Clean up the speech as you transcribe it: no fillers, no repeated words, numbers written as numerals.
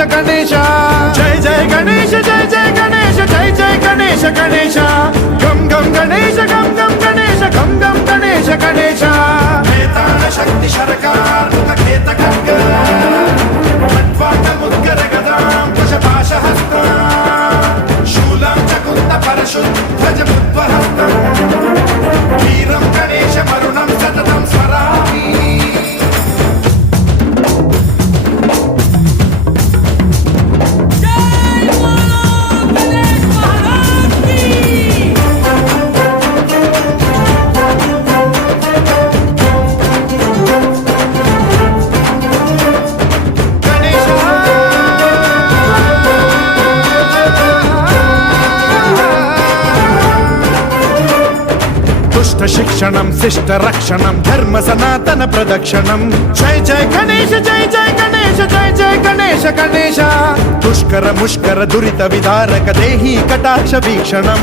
గణేశ గణేశ జయ జయ గణేశ జయ జయ గణేశ జయ జయ గణేశ గణేశ గం గం గణేశ గం గం గణేశ గం గం గణేశ గణేశ వేతాళ శక్తి శరకార్ ఖేత ఖడ్గ ఖట్వాట ముద్గర గదాం కుశపాశ హస్త శూలం చకుంత పరశుద్ధ బుద్ధ్వహస్త వీరం గణేశ మరుణం సతతం స్మరామి శిక్షణం శిష్ట రక్షణం ధర్మ సనాతన ప్రదక్షిణం జయ జయ గణేశ జయ జయ గణేశ జయ జయ గణేశ గణేశ దుష్కర ముష్కర దురిత విదారక దేహి కటాక్ష వీక్షణం